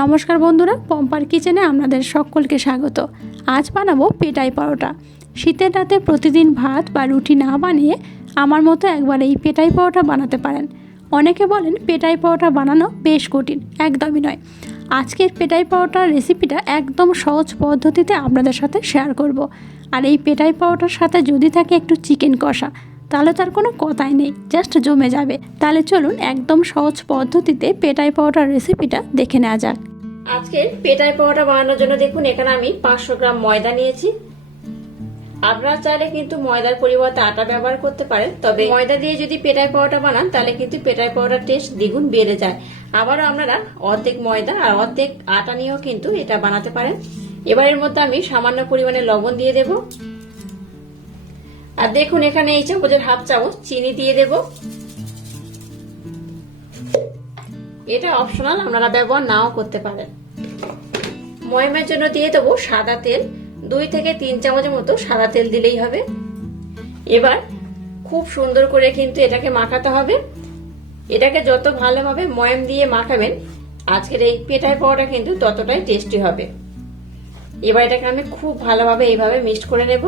নমস্কার বন্ধুরা, পম্পার কিচেনে আপনাদের সকলকে স্বাগত। আজ বানাবো পেটাই পরোটা। শীতের রাতে প্রতিদিন ভাত বা রুটি না বানিয়ে আমার মতো একবার এই পেটাই পরোটা বানাতে পারেন। অনেকে বলেন পেটাই পরোটা বানানো বেশ কঠিন, একদমই নয়। আজকের পেটাই পরোটার রেসিপিটা একদম সহজ পদ্ধতিতে আপনাদের সাথে শেয়ার করব। আর এই পেটাই পরোটার সাথে যদি থাকে একটু চিকেন কষা, তাহলে তার কোনো কথাই নেই, জাস্ট জমে যাবে। তাহলে চলুন একদম সহজ পদ্ধতিতে পেটাই পাওয়াটার রেসিপিটা দেখে নেওয়া যাক। আজকে পেটাই পাওয়াটা বানানোর জন্য দেখুন, এখানে আমি পাঁচশো গ্রাম ময়দা নিয়েছি। আপনারা চাইলে কিন্তু ময়দার পরিবর্তে আটা ব্যবহার করতে পারেন, তবে ময়দা দিয়ে যদি পেটাই পাওয়াটা বানান, তাহলে কিন্তু পেটাই পাওয়াটার টেস্ট দ্বিগুণ বেড়ে যায়। আবারও আপনারা অর্ধেক ময়দা আর অর্ধেক আটা নিয়েও কিন্তু এটা বানাতে পারেন। এবার এর মধ্যে আমি সামান্য পরিমাণে লবণ দিয়ে দেব। আর দেখুন, এখানে এই চামচের হাফ চামচ চিনি দিয়ে দেব। এটা অপশনাল আপনারা ব্যবহার নাও করতে পারেন। ময়মের জন্য দিয়ে দেবো সাদা তেল, দুই থেকে তিন চামচের মতো সাদা তেল দিলেই হবে। এবার খুব সুন্দর করে কিন্তু এটাকে মাখাতে হবে। এটাকে যত ভালোভাবে ময়ম দিয়ে মাখাবেন, আজকের এই পেটাই পাওয়াটা কিন্তু ততটাই টেস্টি হবে। এবার এটাকে আমি খুব ভালোভাবে এইভাবে মিক্সড করে নেব।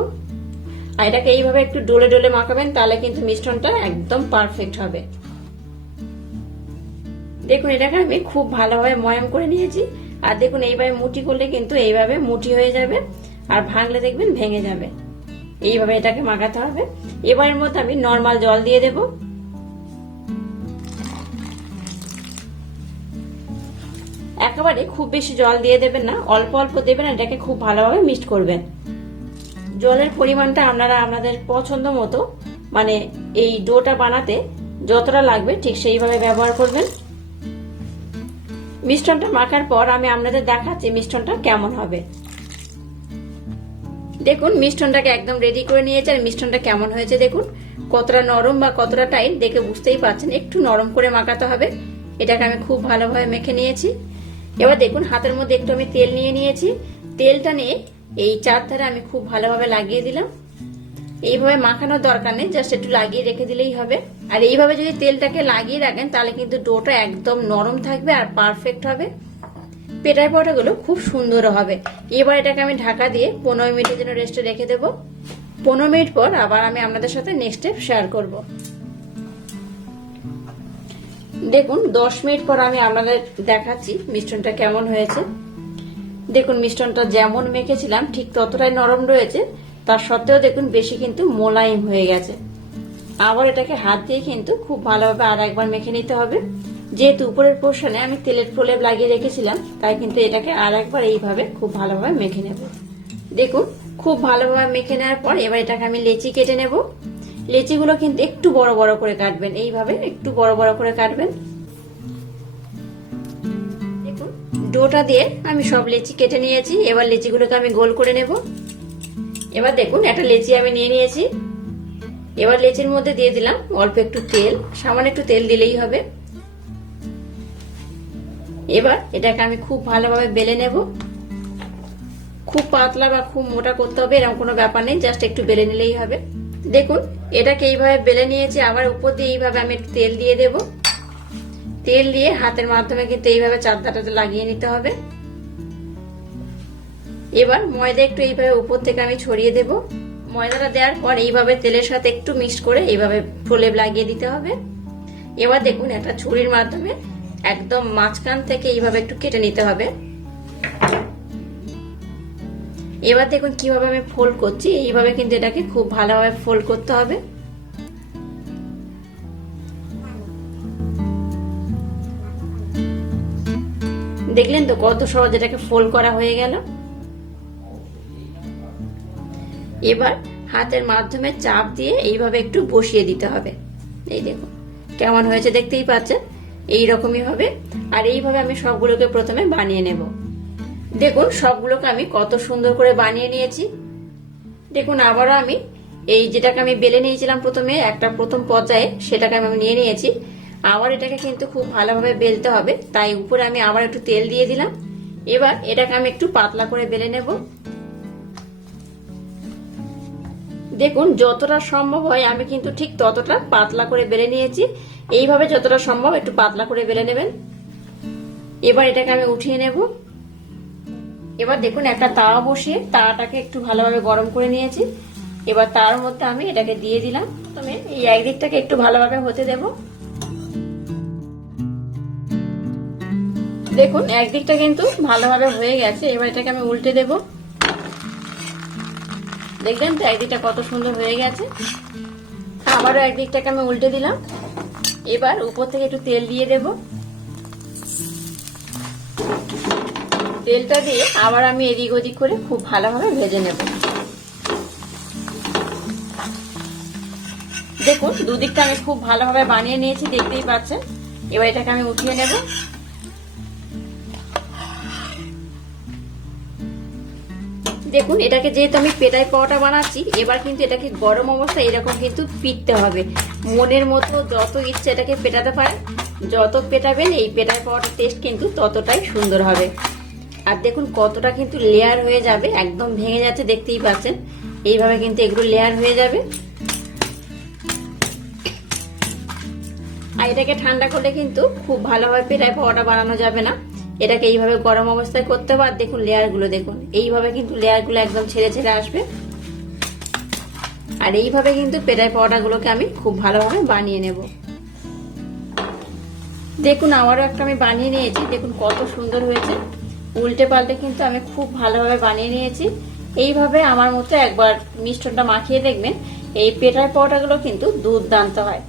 আর এটাকে এইভাবে একটু ডোলে ডোলে মাখাবেন, তাহলে কিন্তু মিশ্রণটা একদম পারফেক্ট হবে। দেখুন, এটাকে আমি খুব ভালোভাবে ময়াম করে নিয়েছি। আর দেখুন, এইভাবে মুটি করলে কিন্তু এইভাবে মুটি হয়ে যাবে আর ভাঙলে দেখবেন ভেঙে যাবে। এইভাবে এটাকে মাখাতে হবে। এবারের মধ্যে আমি নর্মাল জল দিয়ে দেব। একেবারে খুব বেশি জল দিয়ে দেবেন না, অল্প অল্প দেবেন এটাকে খুব ভালোভাবে মিক্সড করবেন। জলের পরিমাণটা আপনারা আপনাদের পছন্দ মতো মানে এই ডোটা বানাতে যতটা লাগবে ঠিক সেইভাবে ব্যবহার করবেন। মিষ্টনটা মাখার পর আমি আপনাদের দেখাচ্ছি মিষ্টনটা কেমন হবে। দেখুন মিষ্টনটাকে একদম রেডি করে নিয়েছে আর মিষ্টনটা কেমন হয়েছে দেখুন। কতটা নরম বা কতটা টাইট দেখে বুঝতেই পারছেন। একটু নরম করে মাখাতে হবে। এটাকে আমি খুব ভালোভাবে মেখে নিয়েছি। এবার দেখুন, হাতের মধ্যে একটু আমি তেল নিয়ে নিয়েছি। তেলটা নিয়ে এই চার ধারে আমি খুব ভালোভাবে লাগিয়ে দিলাম। এইভাবে মাখানোর দরকার নেই জাস্ট একটু লাগিয়ে রেখে দিলেই হবে। আর এইভাবে যদি তেলটাকে লাগিয়ে রাখেন, তাহলে কিন্তু ডোটা একদম নরম থাকবে আর পারফেক্ট হবে। পেটাই পরোটাগুলো খুব সুন্দর হবে। এবার এটাকে আমি ঢাকা দিয়ে পনেরো মিনিটের জন্য রেস্টে রেখে দেবো। পনেরো মিনিট পর আবার আমি আপনাদের সাথে নেক্সট স্টেপ শেয়ার করব। দেখুন, দশ মিনিট পর আমি আপনাদের দেখাচ্ছি মিষ্টনটা কেমন হয়েছে। দেখুন মিষ্টনটা যেমন মেখেছিলাম, ঠিক ততটাই নরম রয়েছে। তার সত্ত্বেও দেখুন বেশি কিন্তু মোলায়েম হয়ে গেছে। আবার এটাকে হাত দিয়ে কিন্তু খুব ভালোভাবে আর একবার মেখে নিতে হবে। যেহেতু উপরের পোর্শনে আমি তেলের প্রলেপ লাগিয়ে রেখেছিলাম, তাই কিন্তু এটাকে আর একবার এইভাবে খুব ভালোভাবে মেখে নেব। দেখুন, খুব ভালোভাবে মেখে নেওয়ার পর এবার এটাকে আমি লেচি কেটে নেব। লেচিগুলো কিন্তু একটু বড় বড় করে কাটবেন। এইভাবে একটু বড় বড় করে কাটবেন। দেখুন, ডোটা দিয়ে আমি সব লেচি কেটে নিয়েছি। এবার লেচিগুলোকে আমি গোল করে নেব। এবার দেখুন, একটা লেচি আমি নিয়ে নিয়েছি। এবার লেচির মধ্যে দিয়ে দিলাম অল্প একটু তেল, সামান্য একটু তেল দিলেই হবে। এবার এটাকে আমি খুব ভালোভাবে বেলে নেব। খুব পাতলা বা খুব মোটা করতে হবে, এরকম কোনো ব্যাপার নেই, জাস্ট একটু বেলে নিলেই হবে। দেখুন, এটাকে এইভাবে বেলে নিয়েছি, আবার উপর দিয়ে এইভাবে আমি একটু তেল দিয়ে দেব। তেল দিয়ে হাতের মাধ্যমে কিন্তু এইভাবে চারদাটাতে লাগিয়ে নিতে হবে। এবার ময়দা একটু এইভাবে উপর থেকে আমি ছড়িয়ে দেব। ময়দাটা দেওয়ার পর এইভাবে তেলের সাথে একটু মিক্স করে এইভাবে প্রলেপ লাগিয়ে দিতে হবে। এবার দেখুন, একটা ছুরির মাধ্যমে একদম মাঝখান থেকে এইভাবে একটু কেটে নিতে হবে। এবার দেখুন, কীভাবে আমি ফোল্ড করছি। এইভাবে কিন্তু এটাকে খুব ভালোভাবে ফোল্ড করতে হবে। দেখলেন তো কত সহজ এটাকে ফোল্ড করা হয়ে গেল। এবার হাতের মাধ্যমে চাপ দিয়ে এইভাবে একটু বসিয়ে দিতে হবে। এই দেখুন কেমন হয়েছে দেখতেই পাচ্ছেন? এই রকমই হবে। আর এইভাবে আমি সবগুলোকে প্রথমে বানিয়ে নেব। দেখুন, সবগুলোকে আমি কত সুন্দর করে বানিয়ে নিয়েছি। দেখুন, আবারও আমি এই যেটাকে আমি বেলে নিয়েছিলাম প্রথমে, একটা প্রথম পর্যায়ে সেটাকে আমি নিয়ে নিয়েছি। আবার এটাকে কিন্তু খুব ভালোভাবে বেলতে হবে। তাই উপরে আমি আবার একটু তেল দিয়ে দিলাম। এবার এটাকে আমি একটু পাতলা করে বেলে নেব। দেখুন, যতটা সম্ভব হয়, আমি কিন্তু ঠিক ততটা পাতলা করে বেলে নিয়েছি। এইভাবে যতটা সম্ভব একটু পাতলা করে বেলে নেবেন। এবার এটাকে আমি উঠিয়ে নেব। এবার দেখুন, একটা তাওয়া বসিয়ে তাওয়াটাকে একটু ভালোভাবে গরম করে নিয়েছি। এবার তার মধ্যে আমি এটাকে দিয়ে দিলাম। প্রথমে এই একদিকটাকে একটু ভালোভাবে হতে দেব। দেখুন, একদিকটা কিন্তু ভালোভাবে হয়ে গেছে। এবার এটাকে আমি উল্টে দেব। দেখলেন তো, একদিকটা কত সুন্দর হয়ে গেছে। আবারও একদিকটাকে আমি উল্টে দিলাম। এবার উপর থেকে একটু তেল দিয়ে দেব। তেলটা দিয়ে আবার আমি এদিক ওদিক করে খুব ভালোভাবে ভেজে নেব। দেখুন, দুদিকটা আমি খুব ভালোভাবে বানিয়ে নিয়েছি, দেখতেই পাচ্ছেন। এবার এটাকে আমি উঠিয়ে নেব। দেখুন, এটাকে যেহেতু আমি পেটাই পাওয়াটা বানাচ্ছি, এবার কিন্তু এটাকে গরম অবস্থায় এরকম কিন্তু পিটতে হবে। মনের মতো যত ইচ্ছে এটাকে পেটাতে পারেন, যত পেটাবেন, এই পেটাই পাওয়াটার টেস্ট কিন্তু ততটাই সুন্দর হবে। আর দেখুন, কতটা কিন্তু লেয়ার হয়ে যাবে, একদম ভেঙে যাচ্ছে, দেখতেই পাচ্ছেন। এইভাবে কিন্তু এগুলো লেয়ার হয়ে যাবে। আর এটাকে ঠান্ডা করলে কিন্তু খুব ভালোভাবে পেটাই পাওয়াটা বানানো যাবে না। এটাকে এইভাবে গরম অবস্থায় করতে হবে, আর দেখুন লেয়ারগুলো দেখুন। এইভাবে কিন্তু লেয়ারগুলো একদম ছেড়ে ছেড়ে আসবে। আর এইভাবে কিন্তু পেটাই পাওয়াটা গুলোকে আমি খুব ভালোভাবে বানিয়ে নেব। দেখুন, আমারও একটা আমি বানিয়ে নিয়েছি। দেখুন কত সুন্দর হয়েছে। উল্টে পাল্টে কিন্তু আমি খুব ভালোভাবে বানিয়ে নিয়েছি। এইভাবে আমার মতো একবার মিষ্টনটা মাখিয়ে দেখবেন, এই পেটাই পাওয়াটাগুলো কিন্তু দুর্দান্ত হয়।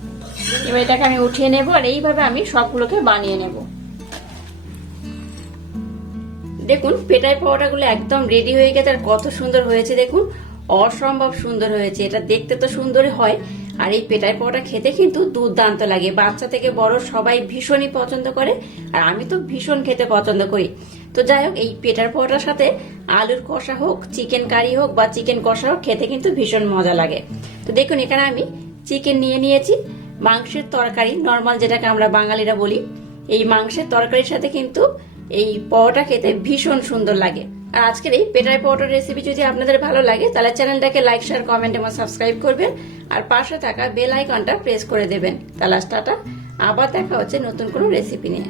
এবার এটাকে আমি উঠিয়ে নেব, আর এইভাবে আমি সবগুলোকে বানিয়ে নেব। দেখুন পেটাই পাওয়াটাগুলো একদম রেডি হয়ে গেছে আর কত সুন্দর হয়েছে দেখুন। অসম্ভব সুন্দর হয়েছে, এটা দেখতে তো সুন্দরই হয়। আর এই পেটাই পাওয়াটা খেতে কিন্তু দুর্দান্ত লাগে। বাচ্চা থেকে বড় সবাই ভীষণই পছন্দ করে, আর আমি তো ভীষণ খেতে পছন্দ করি। তো যাই হোক, এই পেটার পাওয়াটার সাথে আলুর কষা হোক চিকেন কারি হোক বা চিকেন কষা হোক, খেতে কিন্তু ভীষণ মজা লাগে। তো দেখুন, এখানে আমি চিকেন নিয়ে নিয়েছি। মাংসের তরকারি নর্মাল যেটাকে আমরা বাঙালিরা বলি, এই মাংসের তরকারির সাথে কিন্তু এই পাওয়াটা খেতে ভীষণ সুন্দর লাগে। আর আজকের এই পেটার পাওয়াটার রেসিপি যদি আপনাদের ভালো লাগে, তাহলে চ্যানেলটাকে লাইক শেয়ার কমেন্ট এবং সাবস্ক্রাইব করবেন। আর পাশে থাকা বেল আইকনটা প্রেস করে দেবেন। তাহলে টাটা, আবার দেখা হচ্ছে নতুন কোনো রেসিপি নিয়ে।